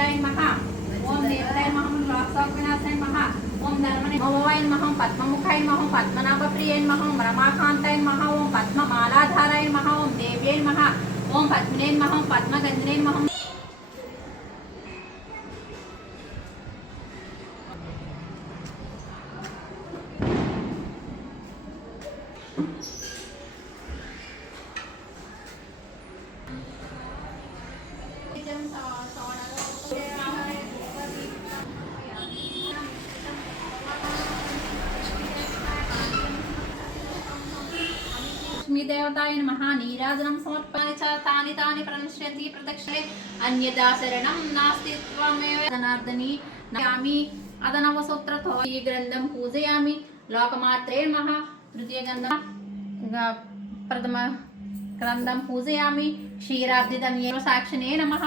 గోవిందాయ నమః. ఓం దేవతాయ నమః. లోకశోకవినాశాయ నమః. ఓం ధర్మనిభవాయ నమః. పద్మముఖాయ నమః. పద్మనాభప్రియాయ నమః. రమాకాంతాయ నమః. ఓం పద్మమాలాధారాయ నమః. ఓం దేవ్యాయ నమః. ఓం పద్మినే నమః. పద్మగంధినే నమః. లక్ష్మీదేవతాయ నమః. నీరాజనం సమర్పయామి చ తాని తాని ప్రణశ్యంతి ప్రదక్షిణే అన్యదా శరణం నాస్తి త్వమేవ జనార్దని నమామి. అదనవసూత్రతో ఈ గ్రంథం పూజయామి. లోకమాత్రే నమః. తృతీయ ప్రథమ గ్రంథం పూజయామి. క్షీరాబ్దిధన్యేవ సాక్షినే నమః.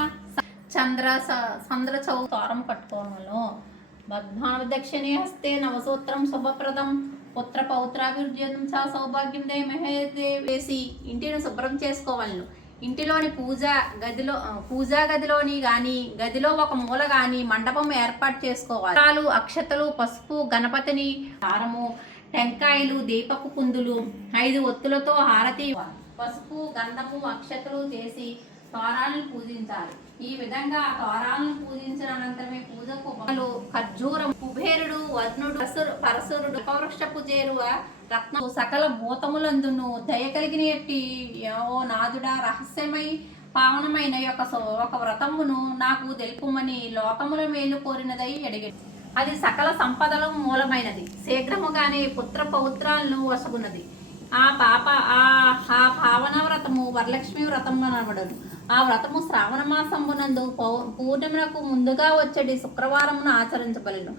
చంద్ర చౌతారం కట్టుకోవడంలో బద్ధాన దక్షిణే హస్తే నవసూత్రం శుభప్రదం. పుత్ర పౌత్రాభివృద్ధ్యం చ సౌభాగ్యం దేమహే వేసి ఇంటిని శుభ్రం చేసుకోవాలను. ఇంటిలోని పూజా గదిలోని కానీ గదిలో ఒక మూల కానీ మండపం ఏర్పాటు చేసుకోవాలి. అక్షతలు, పసుపు, గణపతిని, హారము, టెంకాయలు, దీపపు కుందులు, 5 ఒత్తులతో హారతి, పసుపు, గంధము, అక్షతలు చేసి తోరాలను పూజించాలి. ఈ విధంగా తోరాలను పూజించిన అనంతరమే పూజకు ఖర్జూరం, కుబేరుడు, వర్ణుడు, పరశురుడు, పౌరుషపు చేరువ రత్న సకల భూతములందును దయ కలిగినట్టి ఓ నాదుడా, రహస్యమై పావనమైన ఒక వ్రతమును నాకు తెలుపుమని లోకముల మేలు కోరినదై అడిగాడు. అది సకల సంపదల మూలమైనది. శీఘ్రముగానే పుత్ర పౌత్రాలను వసగున్నది. ఆ భావన వ్రతము వరలక్ష్మి వ్రతం అనబడను. ఆ వ్రతము శ్రావణ మాసంబునందు పూర్ణిమకు ముందుగా వచ్చేటి శుక్రవారమున ఆచరించబడను.